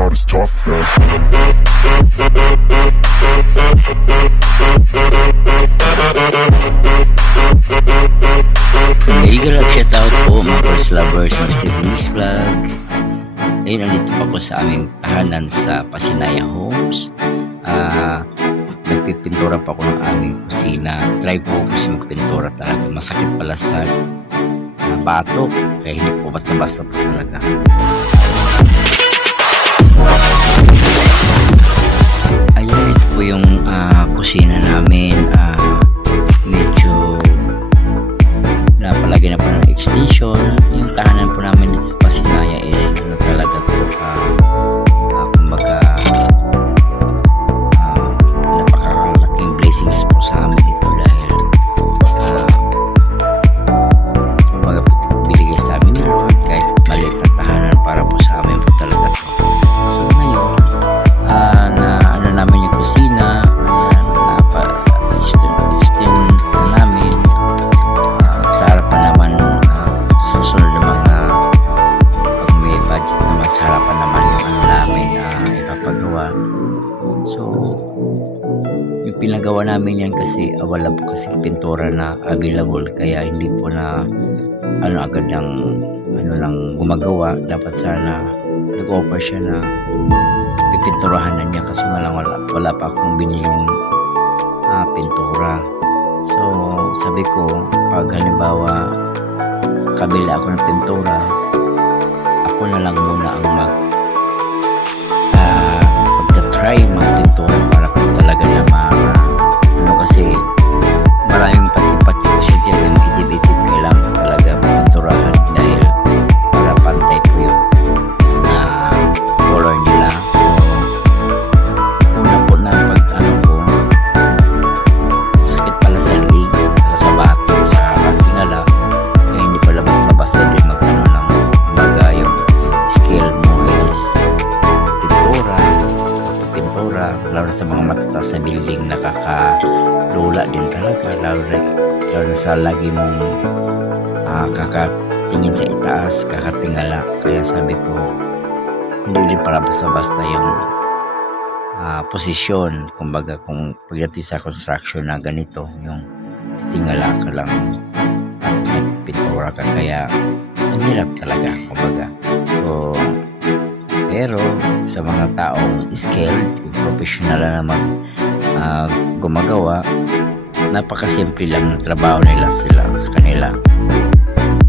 not as tough as Mega love shoutout po mga first lovers ng Steve Mix Vlog. Ngayon, nandito pa po sa aming tahanan sa Pasinaya Homes. Ah, nagpipintura pa ako ng aming kusina. Try po kasi magpintura talaga. Masakit pala sa batok. Kaya hindi po basta-basta po talaga. Po yung ah, kusina namin. Ah, medyo napalagyan na po ng extension. Yung tahanan po namin dito so yung pinagawa namin yan kasi ah, wala po kasi pintura na available. Kaya hindi po na ano agad ng ano lang gumagawa. Dapat sana nag-offer siya na pipinturahan na niya kasi wala, wala, wala pa akong biniling ah, pintura. So, sabi ko, pag halimbawa, kabila ako ng pintura, ako na lang muna ang mag pagka-try magpintura para talaga na ma ano kasi maraming pati-pati hindi pala basta-basta yung ah, posisyon. Kumbaga kung pagdating sa construction na ganito yung tingala ka lang tapos pintura ka kaya ang hirap talaga kumbaga. So pero sa mga taong skilled professional na mag ah, gumagawa napakasimple lang ng trabaho nila sila sa kanila.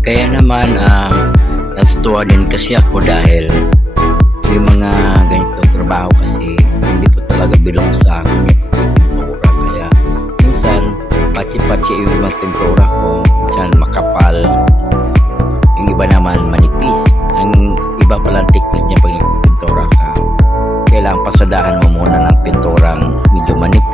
Kaya naman ah, natutuwa din kasi ako dahil yung mga ganito trabaho kasi hindi po talaga bilong sa akin yung pintura kaya minsan patsi-patsi yung mga pintura ko. Minsan makapal. Yung iba naman manipis. Ang iba pala technique niya pag pintura ka kailangan pasadahan mo muna ng pinturang medyo manipis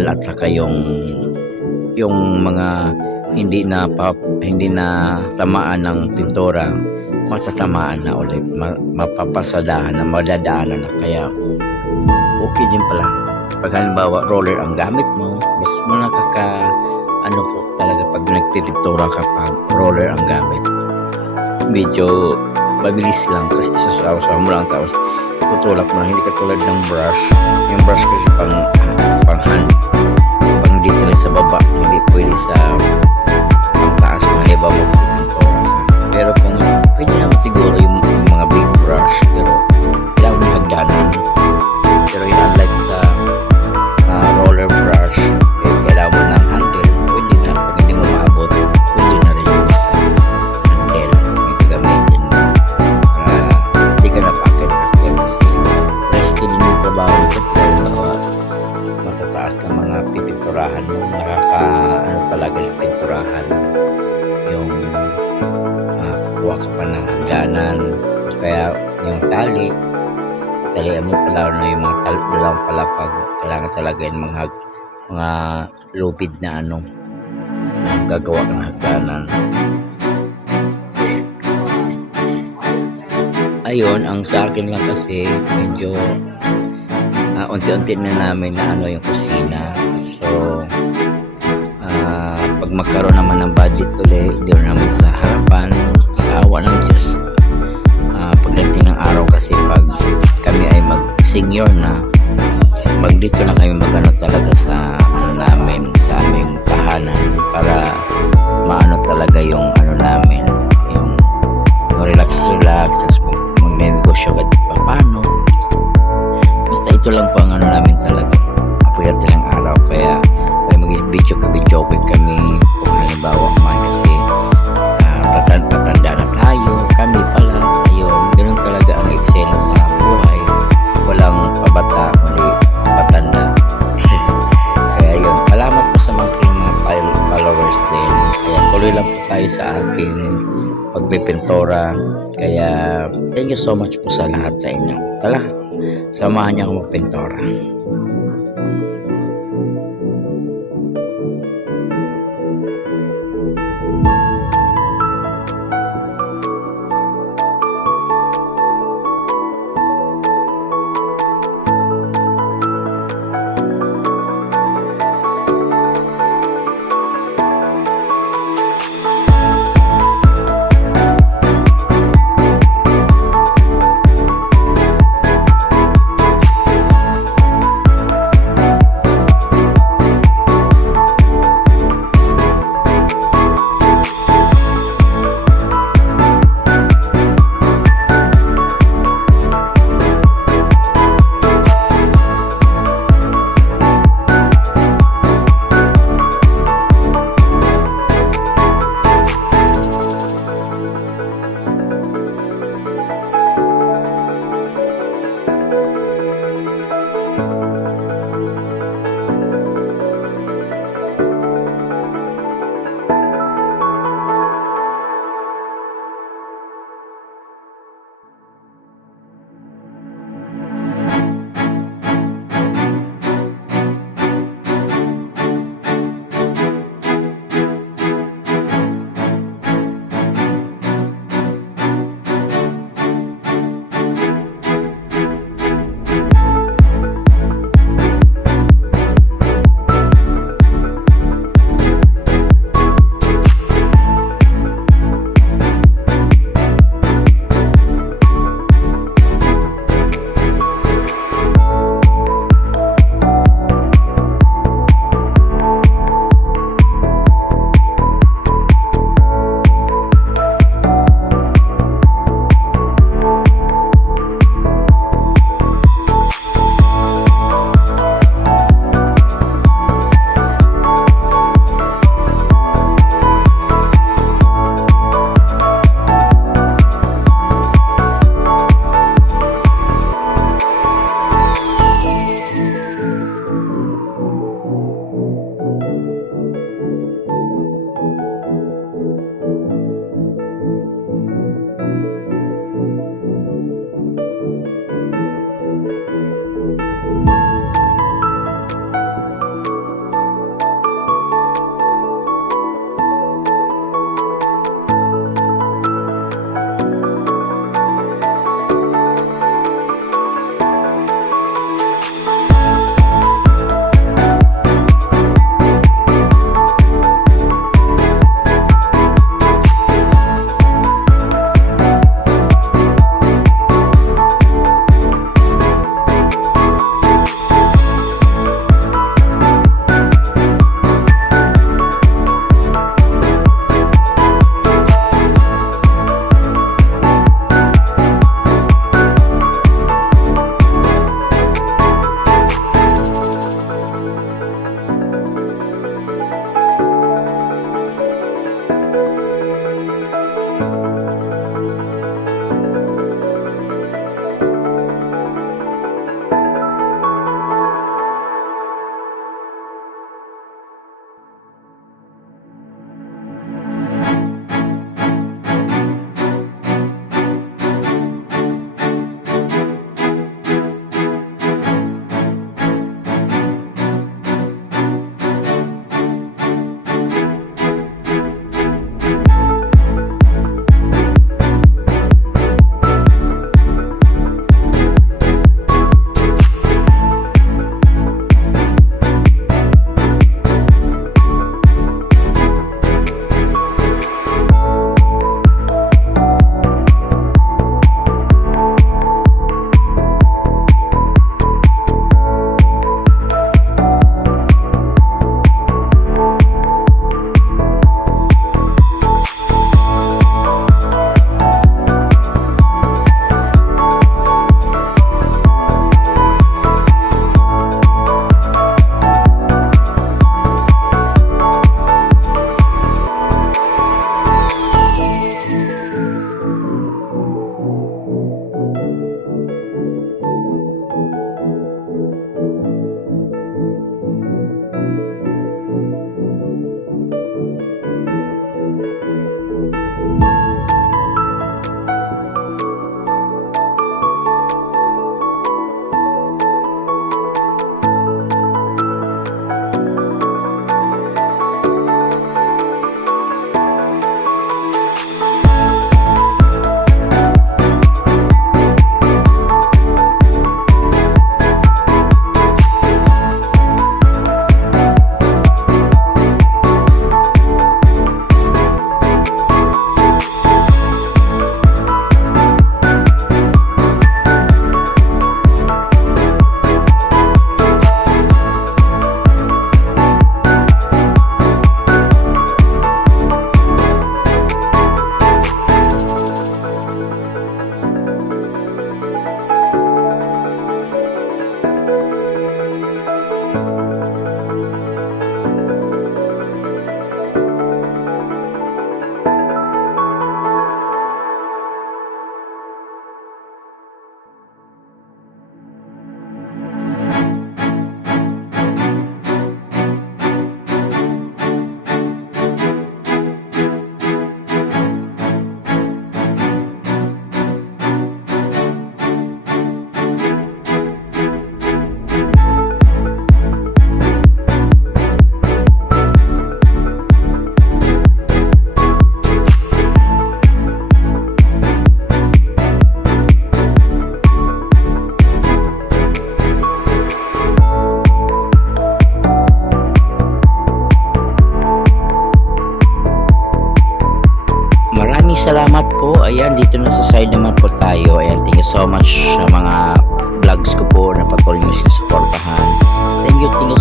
kapal at saka yung yung mga hindi na pa, hindi na tamaan ng pintura matatamaan na ulit ma, mapapasadahan na madadaanan na. Kaya okay din pala. Pag halimbawa roller ang gamit mo mas mo nakaka ano po talaga pag nagpipintura ka pag roller ang gamit. Medyo mabilis lang kasi isasaw-saw mo lang tapos tutulak mo hindi ka tulad ng brush. Yung brush kasi pang pang hand sa baba hindi pwede sa pang taas na halimbawa mo pala na yung mga dalawang palapag kailangan talaga yung mga mga lupid na ano gagawa ng hagdanan. Ayun, ang sa akin lang kasi medyo ah, unti-unti na namin na ano yung kusina. So, ah, pag magkaroon naman ng budget ulit, rin naman sa harapan, sa awa ng Diyos. Ah, pagdating ng araw ay mag-senior na, mag dito na kami magano talaga sa ano namin, sa aming tahanan para maano talaga yung ano namin, yung relax relax, tapos mag- magnegosyo agad pa paano. Basta ito lang po ang ano namin talaga. So much po sa lahat sa inyo. Tala samahan niyo ako magpintora